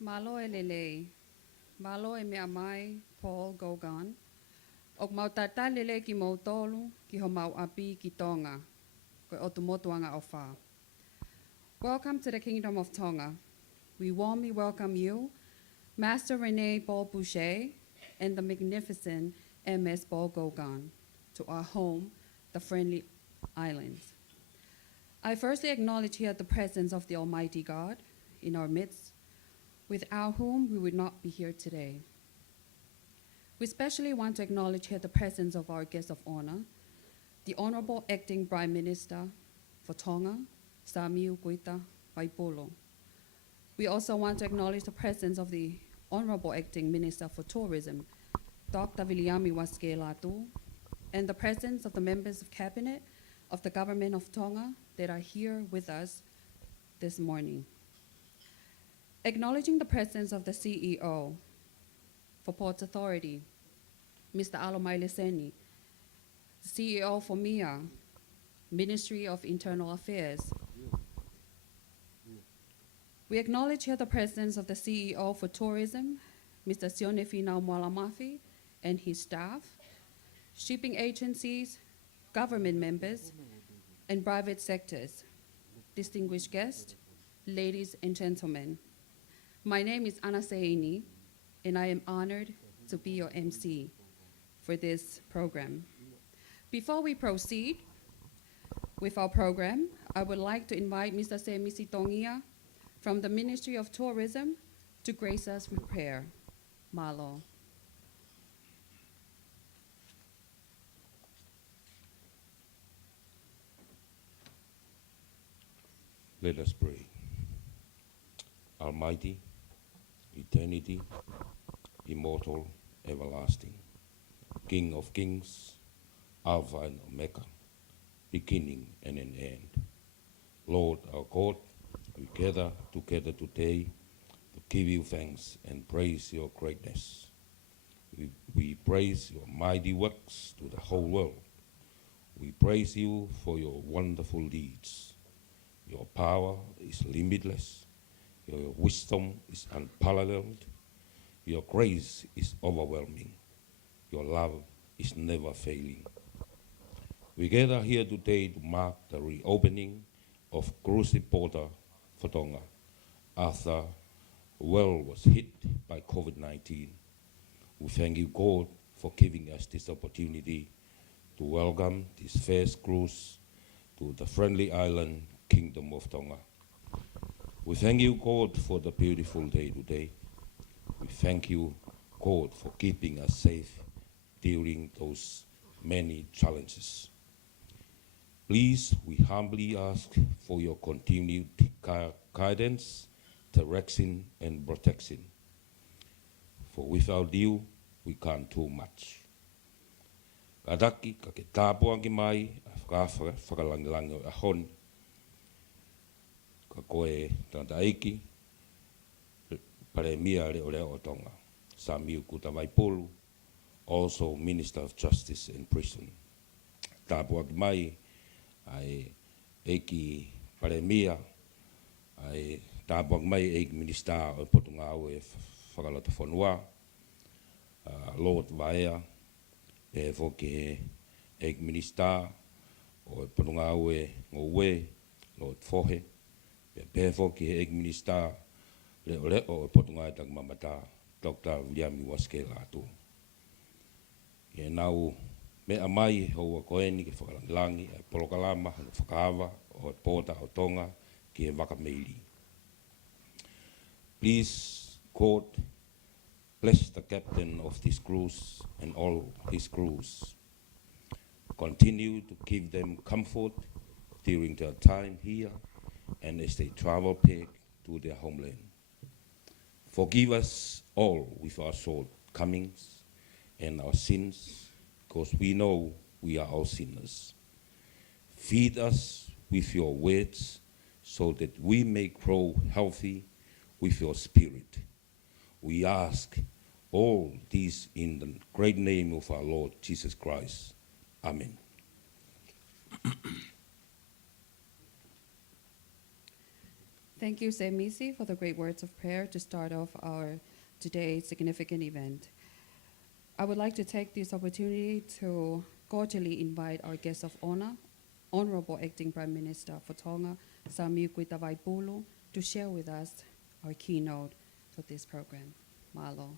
Malo e lele, malo e mea mai, Paul Gauguin. Ok mau tata lele ki mau tolu, ki ho mau api ki Tonga, koe o tumotuanga o wha. Welcome to the Kingdom of Tonga. We warmly welcome you, Master Rene Paul Boucher, and the magnificent MS Paul Gauguin, to our home, the Friendly Islands. I firstly acknowledge here the presence of the Almighty God in our midst, without whom we would not be here today. We especially want to acknowledge here the presence of our guest of honor, the Honorable Acting Prime Minister for Tonga, Samiu Kuita Waipolo. We also want to acknowledge the presence of the Honorable Acting Minister for Tourism, Dr. Viliami Waskelatu, and the presence of the members of Cabinet of the Government of Tonga that are here with us this morning. Acknowledging the presence of the CEO for Ports Authority, Mr. Alomaileseni, CEO for MIA, Ministry of Internal Affairs. We acknowledge here the presence of the CEO for Tourism, Mr. Sionefina Mwalamafi, and his staff, shipping agencies, government members, and private sectors, distinguished guests, ladies and gentlemen. My name is Ana Seini, and I am honored to be your MC for this program. Before we proceed with our program, I would like to invite Mr. Semisi Tongia from the Ministry of Tourism to grace us with prayer. Malo. Let us pray. Almighty, eternity, immortal, everlasting, King of kings, Alpha and Omega, beginning and an end. Lord our God, we gather together today to give you thanks and praise your greatness. We praise your mighty works to the whole world. We praise you for your wonderful deeds. Your power is limitless. Your wisdom is unparalleled. Your grace is overwhelming. Your love is never failing. We gather here today to mark the reopening of cruise border for Tonga after the world was hit by COVID-19. We thank you, God, for giving us this opportunity to welcome this first cruise to the friendly island kingdom of Tonga. We thank you, God, for the beautiful day today. We thank you, God, for keeping us safe during those many challenges. Please, we humbly ask for your continued guidance, direction, and protection. For without you, we can't do much. Kadaki ka ke tāpuangi mai, a whakalangilangi o ahon. Ka koe tanta aiki, pare mia reo o Tonga. Samiu Kutavaipulu, also Minister of Justice and Prison. Tāpuangi mai, ai eiki pare mia, ai tāpuangi mai eiki Minister o Potungau e whakalata whanua, Lord Vaea, e foke eiki Minister o Potungau e Ngowe, Lord Fohe, pe foke eiki Minister leo o Potungau e Tangmamata, Dr. William Waskela atu. E nau me amai hoa koeni ke whakalangilangi e polokalama hano whakahawa o pōta o Tonga ki e wakameiri. Please, God, bless the captain of this cruise and all his crews. Continue to give them comfort during their time here and as they travel back to their homeland. Forgive us all with our shortcomings and our sins, because we know we are all sinners. Feed us with your words so that we may grow healthy with your spirit. We ask all this in the great name of our Lord Jesus Christ. Amen. Thank you, Semisi, for the great words of prayer to start off our today's significant event. I would like to take this opportunity to cordially invite our guest of honor, Honorable Acting Prime Minister for Tonga, Samiu Kuitavaipulu, to share with us our keynote for this program. Malo.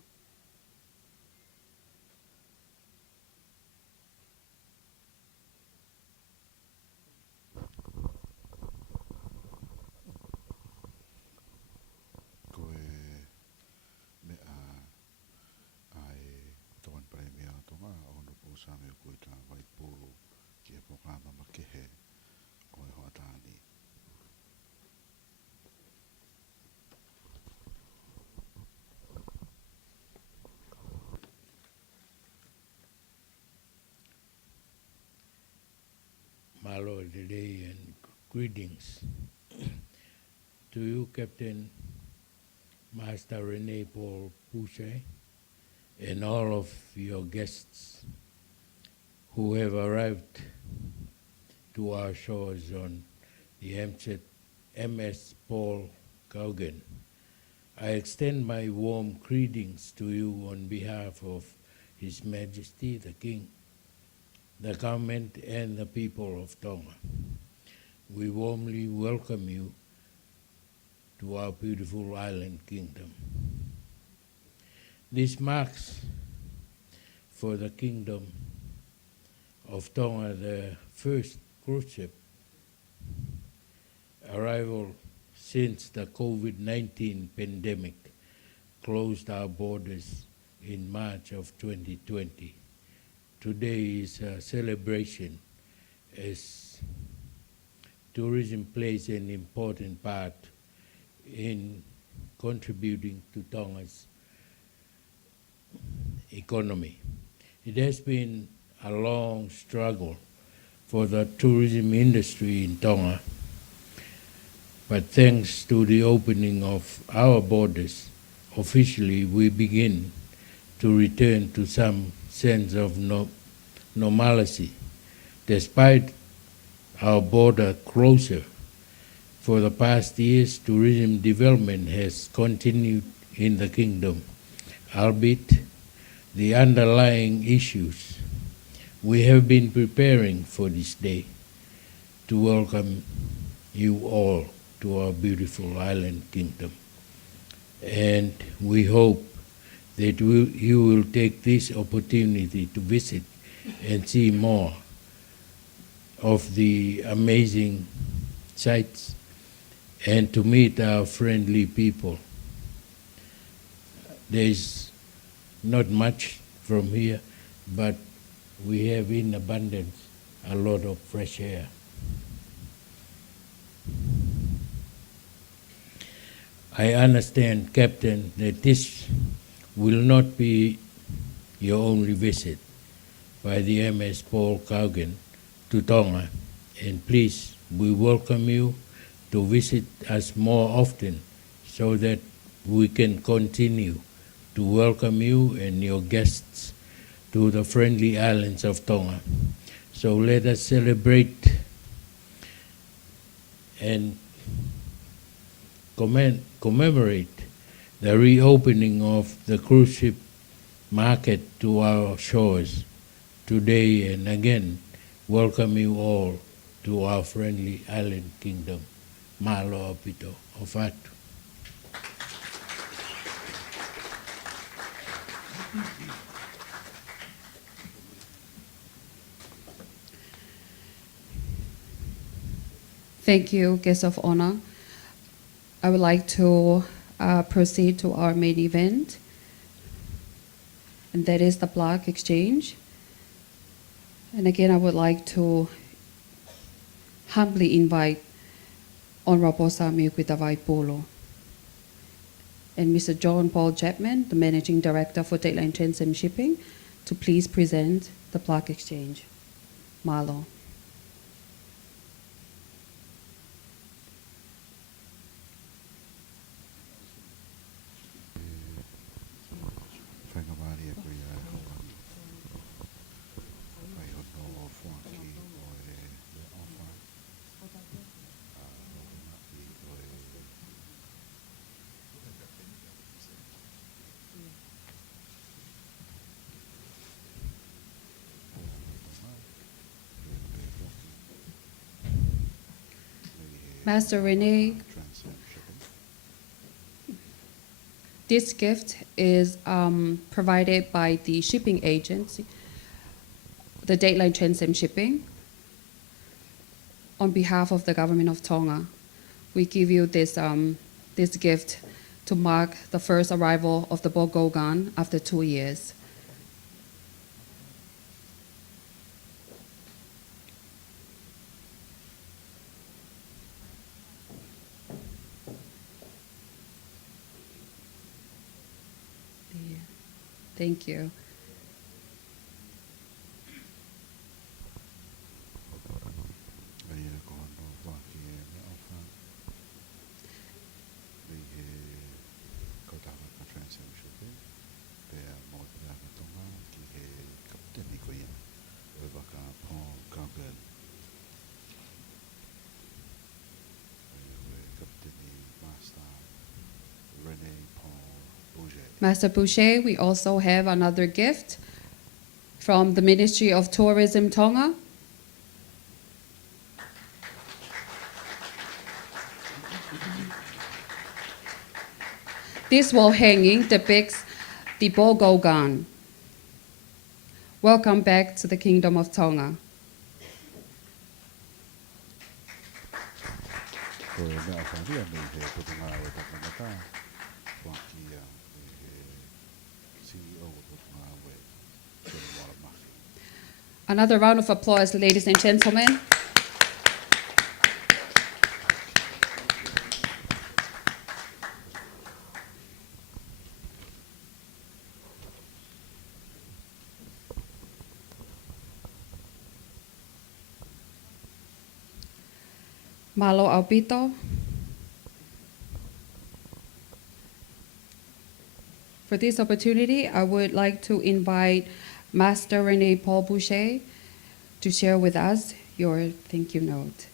Sami kuita Vaipulu ki e pokama makehe o e hoatani. Malo today and greetings to you, Captain Master Rene Paul Pouchet, and all of your guests who have arrived to our shores on the MS Paul Gauguin. I extend my warm greetings to you on behalf of His Majesty the King, the government and the people of Tonga. We warmly welcome you to our beautiful island kingdom. This marks for the kingdom of Tonga the first cruise ship arrival since the COVID-19 pandemic closed our borders in March of 2020. Today is a celebration as tourism plays an important part in contributing to Tonga's economy. It has been a long struggle for the tourism industry in Tonga, but thanks to the opening of our borders, officially we begin to return to some sense of normalcy. Despite our border closure, for the past years, tourism development has continued in the kingdom, albeit the underlying issues we have been preparing for this day to welcome you all to our beautiful island kingdom. And we hope that you will take this opportunity to visit and see more of the amazing sights and to meet our friendly people. There's not much from here, but we have in abundance a lot of fresh air. I understand, Captain, that this will not be your only visit by the MS Paul Gauguin to Tonga, and please, we welcome you to visit us more often so that we can continue to welcome you and your guests to the friendly islands of Tonga. So let us celebrate and commemorate the reopening of the cruise ship market to our shores today, and again welcome you all to our friendly island kingdom. Malo apito ofatu. Thank you, guests of honor. I would like to proceed to our main event, and that is the Plaque exchange. And again, I would like to humbly invite Honorable Sami Vaipolo and Mr. John Paul Chapman, the Managing Director for Dateline Transom Shipping, to please present the Plaque exchange. Malo. Whaingamari e koe ai hoa. Whai hono o whuaki o e awha. Master Rene, this gift is provided by the shipping agency, the Dateline Transom Shipping. On behalf of the government of Tonga, we give you this gift to mark the first arrival of the boat Gauguin after 2 years. Thank you. Master Boucher, we also have another gift from the Ministry of Tourism Tonga. This wall hanging depicts the boat Gauguin. Welcome back to the Kingdom of Tonga. Ko mea whawhia nei he putunga o Tongata, whaki CEO o putunga o Tongata Mahi. Another round of applause, ladies and gentlemen. Malo Albito. For this opportunity, I would like to invite Master Rene Paul Boucher to share with us your thank you note.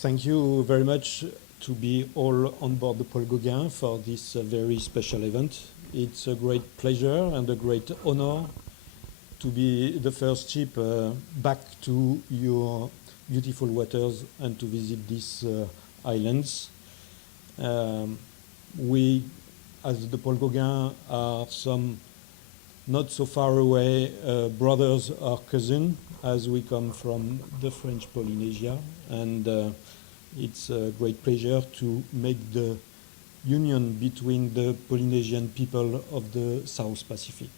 Thank you very much to be all on board the Paul Gauguin for this very special event. It's a great pleasure and a great honor to be the first ship back to your beautiful waters and to visit these islands. We, as the Paul Gauguin, are some not so far away brothers or cousins, as we come from the French Polynesia, and it's a great pleasure to make the union between the Polynesian people of the South Pacific.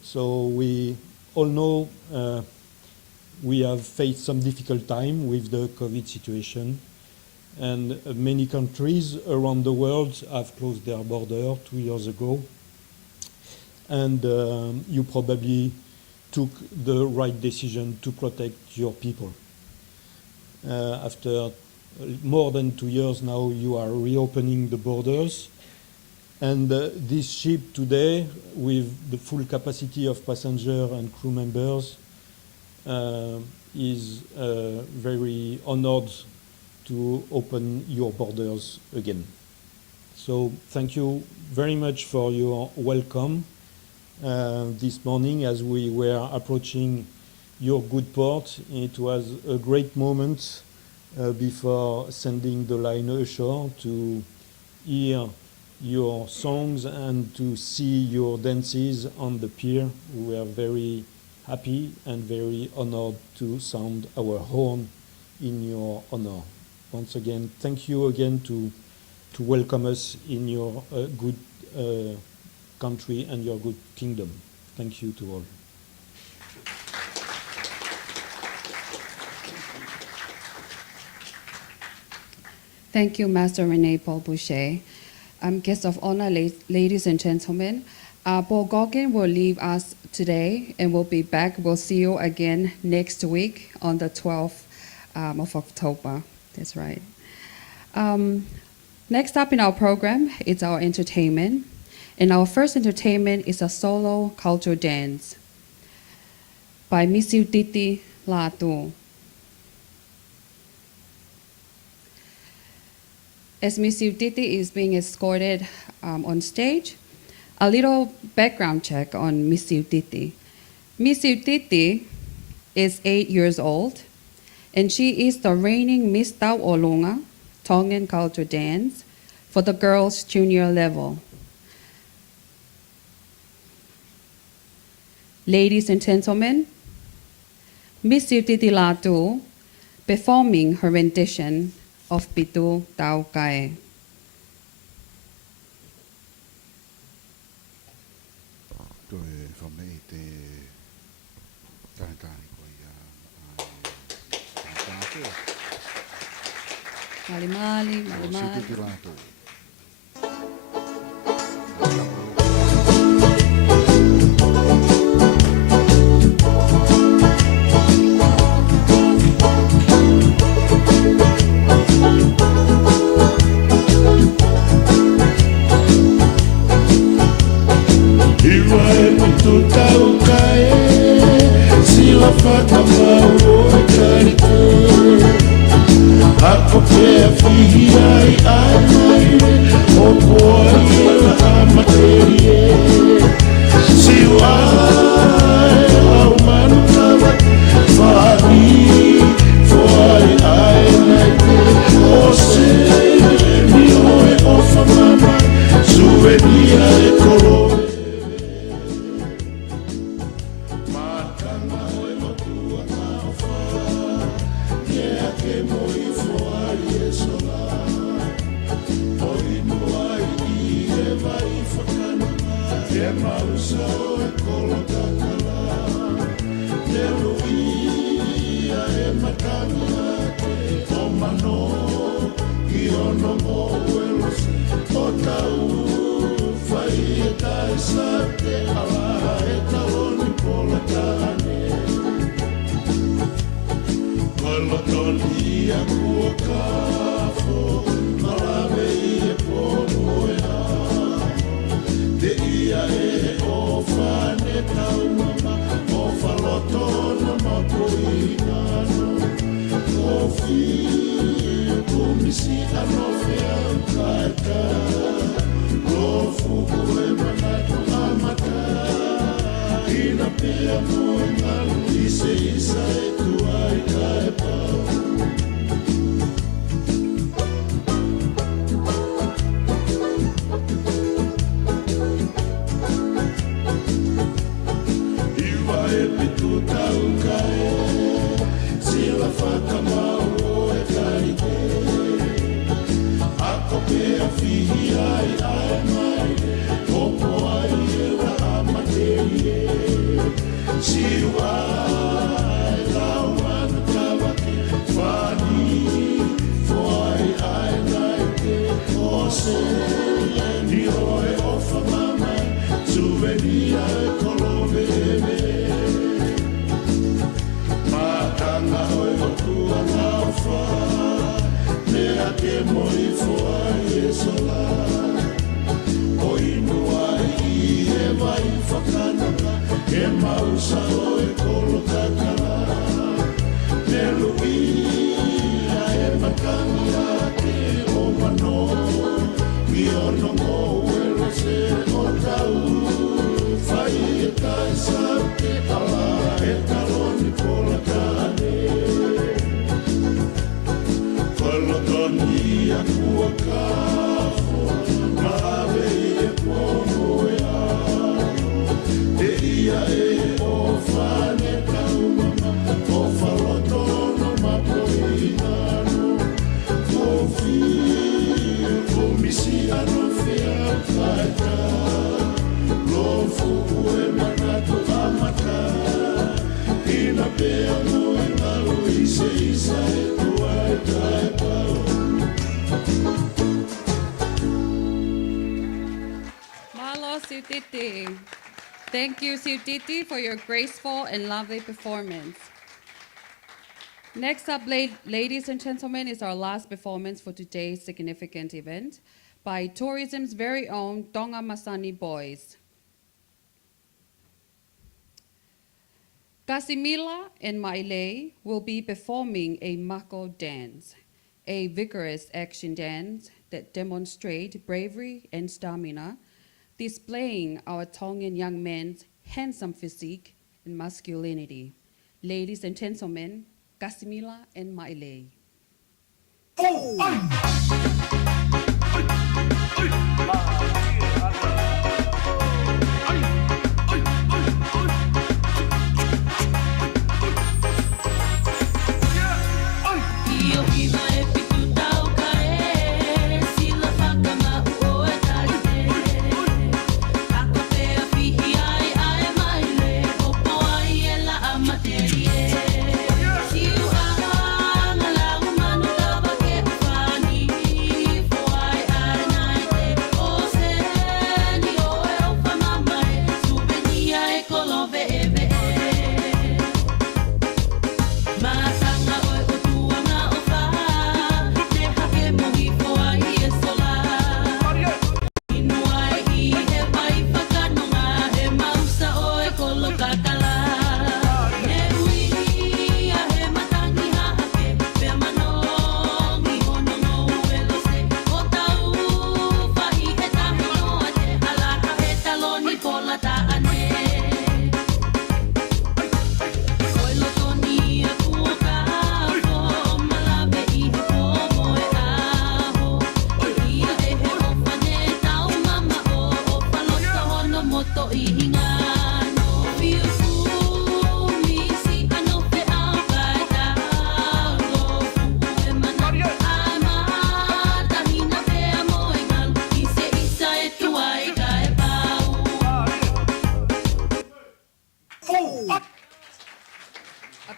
So we all know we have faced some difficult time with the COVID situation, and many countries around the world have closed their border 2 years ago. And you probably took the right decision to protect your people. After more than 2 years now, you are reopening the borders. And this ship today, with the full capacity of passenger and crew members, is very honored to open your borders again. So thank you very much for your welcome this morning as we were approaching your good port. It was a great moment before sending the line ashore to hear your songs and to see your dances on the pier. We are very happy and very honored to sound our horn in your honor. Once again, thank you again to welcome us in your good country and your good kingdom. Thank you to all. Thank you, Master Rene Paul Boucher. Guests of honor, ladies and gentlemen, Paul Gauguin will leave us today and we'll be back. We'll see you again next week on the 12th of October. That's right. Next up in our program is our entertainment. And our first entertainment is a solo cultural dance by Misiu Titi Latu. As Misiu Titi is being escorted on stage, a little background check on Misiu Titi. Misiu Titi is 8 years old, and she is the reigning Miss Tau Olunga Tongan culture dance for the girls' junior level. Ladies and gentlemen, Misiu Titi Latu performing her rendition of Pitu Tau Kai. Toi whamei te tātai koe tātai. Mali mali, mali mali. Siti Lātou. Malo Siutiti. Thank you, Siutiti, for your graceful and lovely performance. Next up, ladies and gentlemen, is our last performance for today's significant event by tourism's very own Tonga Masani Boys. Kasimila and Maile will be performing a mako dance, a vigorous action dance that demonstrates bravery and stamina, displaying our Tongan young men's handsome physique and masculinity. Ladies and gentlemen, Kasimila and Maile.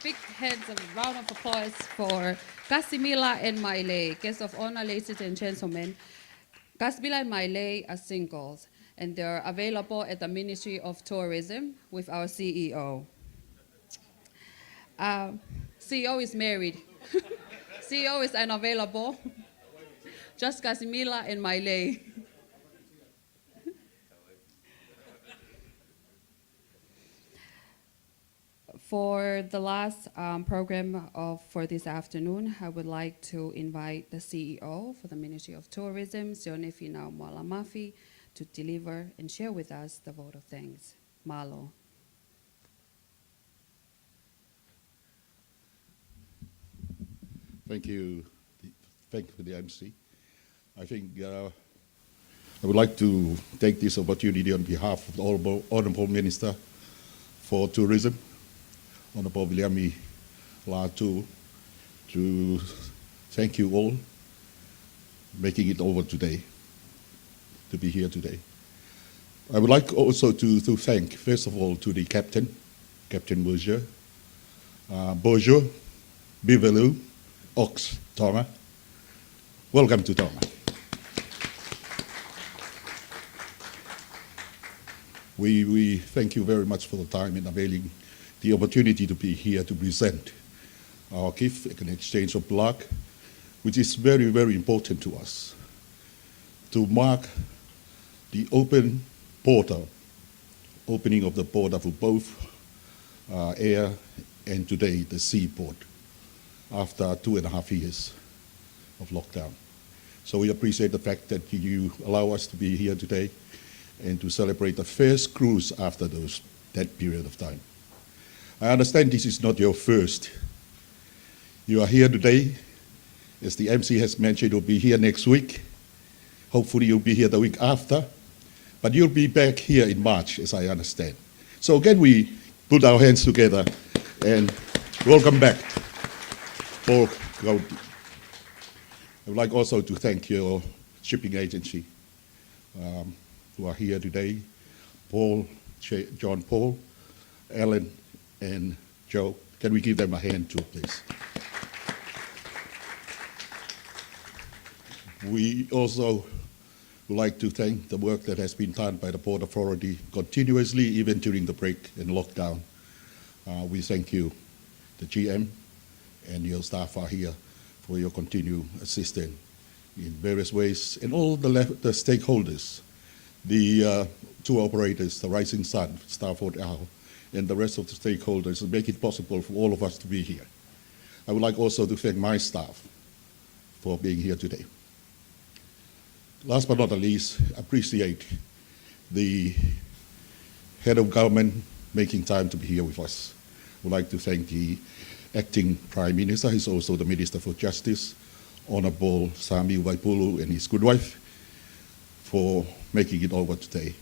Big hands of round of applause for Kasimila and Maile. Guests of honor, ladies and gentlemen. Kasimila and Maile are singles, and they're available at the Ministry of Tourism with our CEO. CEO is married. CEO is unavailable. Just Kasimila and Maile. For the last program for this afternoon, I would like to invite the CEO for the Ministry of Tourism, Sione Finau Malamafi, to deliver and share with us the vote of thanks. Malo. Thank you. Thank you for the MC. I think I would like to take this opportunity on behalf of the Honorable Minister for Tourism, Honorable Williami Latu, to thank you all making it over today, to be here today. I would like also to thank, first of all, to the Captain Bonjour, Bonjour, Bivalou, Ox, Tonga. Welcome to Tonga. We thank you very much for the time and availing the opportunity to be here to present our gift, an exchange of Plaque, which is very, very important to us, to mark the opening of the border for both air and today the seaport after 2.5 years of lockdown. So we appreciate the fact that you allow us to be here today and to celebrate the first cruise after that period of time. I understand this is not your first. You are here today. As the MC has mentioned, you'll be here next week. Hopefully you'll be here the week after. But you'll be back here in March, as I understand. So again, we put our hands together and welcome back, Paul Gauguin. I would like also to thank your shipping agency who are here today, Paul, John Paul, Ellen, and Joe. Can we give them a hand too, please? We also would like to thank the work that has been done by the Port Authority continuously, even during the break and lockdown. We thank you, the GM, and your staff are here for your continued assistance in various ways, and all the stakeholders, the tour operators, the Rising Sun, Starford Owl, and the rest of the stakeholders that make it possible for all of us to be here. I would like also to thank my staff for being here today. Last but not least, appreciate the head of government making time to be here with us. I would like to thank the acting Prime Minister, he's also the Minister for Justice, Honorable Sami Waipulu and his good wife, for making it over today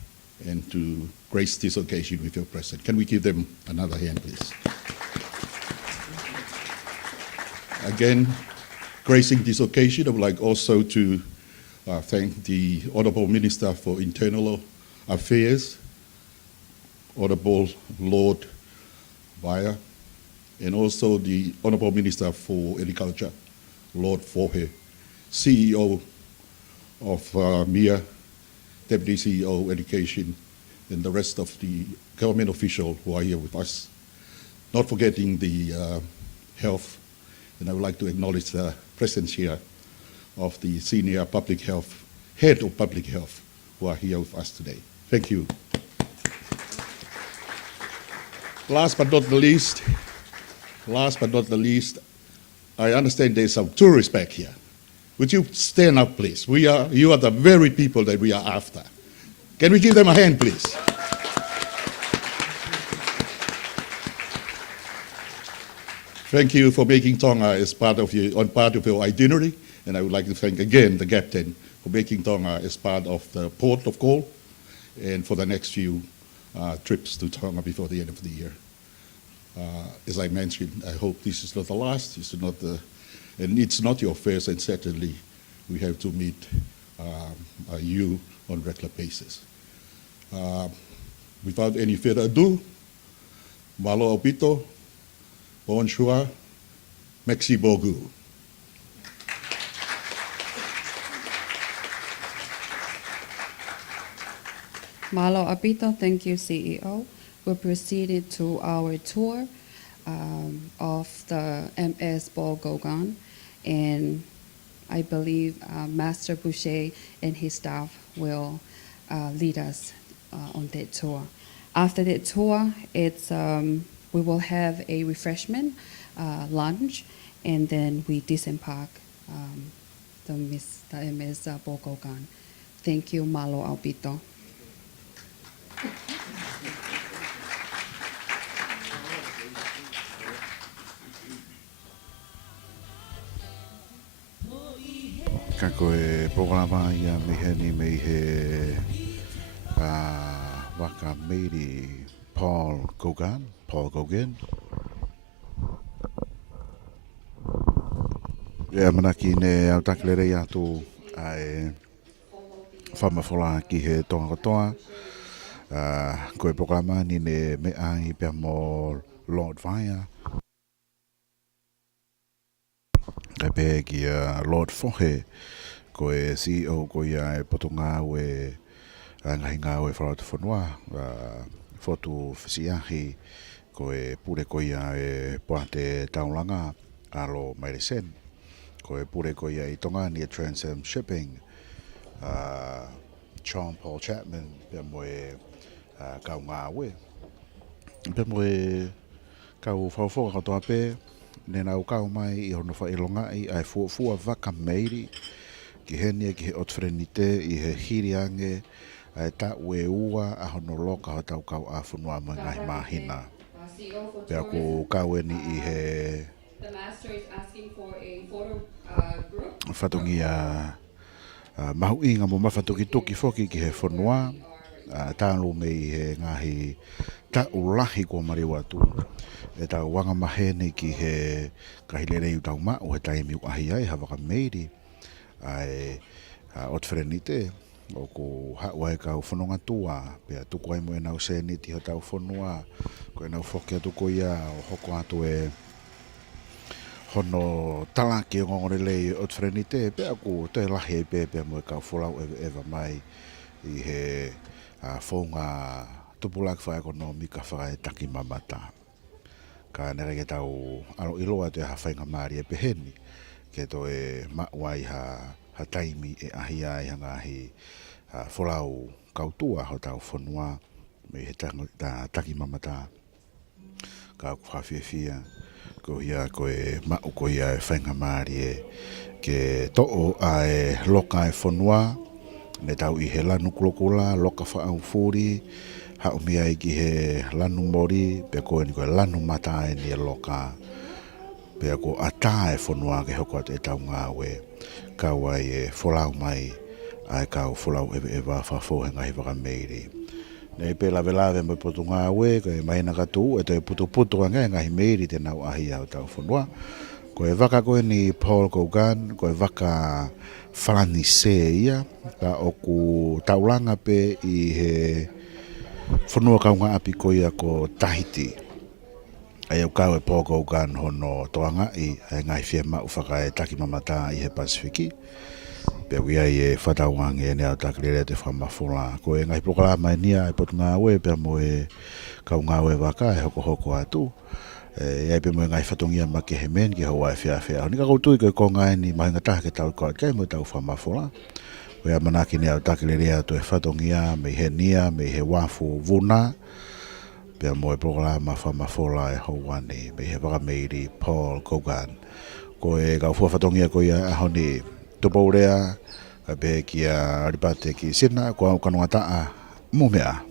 and to grace this occasion with your presence. Can we give them another hand, please? Again, gracing this occasion, I would like also to thank the Honorable Minister for Internal Affairs, Honorable Lord Vaya, and also the Honorable Minister for Agriculture, Lord Forhe, CEO of MIA, Deputy CEO Education, and the rest of the government officials who are here with us. Not forgetting the health, and I would like to acknowledge the presence here of the senior public health, head of public health, who are here with us today. Thank you. Last but not the least, I understand there's some tourists back here. Would you stand up, please? You are the very people that we are after. Can we give them a hand, please? Thank you for making Tonga as part of your itinerary, and I would like to thank again the captain for making Tonga as part of the port of call, and for the next few trips to Tonga before the end of the year. As I mentioned, I hope this is not the last. This is not and it's not your first, and certainly we have to meet you on a regular basis. Without any further ado, malo opito, bonjour, merci beaucoup. Malo Apito, thank you, CEO. We proceeded to our tour of the MS Ball Gauguin, and I believe Master Boucher and his staff will lead us on that tour. After that tour, we will have a refreshment, lunch, and then we disembark the MS Ball Gauguin. Thank you, Malo Apito. Ka koe programa ia me he ni me he waka meiri Paul Gauguin. Ea manaki ne au takelere ia tu ai whamafola ki he Tongatapu. Koe programa ni ne me ai pia mo Lord Vaya. Kai pe ki Lord Fohe koe CEO ko ia e potonga we ngahi ngā we wharata whanua fotu whasiahi koe pure ko ia e poate taulanga alo maire sen koe pure ko ia I Tonga ni Transam Shipping John Paul Chapman pia moe kau ngā we pia moe kau whauwhoka katoa pe ne nau kau mai I hono whailonga ai fuafua waka meiri ki henia ki he otwrenite I he hiriange ai ta ue ua a hono loka ho tau kau a whanua mo ngai mahina. Pea ko kau eni I he whatongi mahu inga mo mawhatoki toki whoki ki he whanua tālo me I he ngahi ta ulahi ko mariwa tu. E tau wanga mahene ki he kahilere I tau mao he taimi u ahi ai hawaka meiri. Ai otwrenite o ko hawa e kau whanonga tua pea tuku ai mo e nau seniti ho tau whanua ko e nau whoki atu ko ia o hoko atu e hono talaki o ngongore lei otwrenite pea ko te lahi e pea mo e kau wholau eva mai I he whonga tupulak wha ekonomika wha e taki mamata ka nere ke tau alo iloa te hawhainga maari e peheni ke to e mawai ha taimi e ahi ai hangahi wholau kautua ho tau whanua me he taki mamata ka kuhawhiawhia ko hia ko e mau ko ia e whainga maari e ke to'o a e loka e whanua ne tau I he lanu kulokula loka whaau furi ha umia I ki he lanu mori pe ko ni ko lanu mata e ni loka pe ko ata e whanua ke hoko atu e tau ngā we kau ai e wholau mai ai kau wholau e whawhohenga he waka meiri nei pe lawe lawe mo potu ngā we ko e mahina katu e toi putu ngahi meiri te nau ahi au tau whanua ko e waka koe ni Paul Gauguin ko e waka whalani se ia ka oku taulanga pe I he whanua kau ngā api ko ia ko Tahiti ai au kau e Paul Gauguin hono toanga ai ngai fia mau whaka e taki mamata I he Pasifiki pe wia I e whatawange ne au taklere te whamawhola ko e ngai proklama nia e potu ngā we pe mo e kau ngā we waka e hoko atu e ai pe mo ngai whatongia ma ke he men ki hoa e whia ni ka koutu I ko ngai ni mahinga taha ke tau kau kai mo tau whamawhola ko e manaki ne au taklere atu e whatongia me he nia me he wafu vuna pea mo e programa whamawhola e hauane me he wakameiri Paul Gauguin ko e kau whatongia ko ia ahoni tupourea ka pe ki a ripate ki sina ko au kanua taa mumea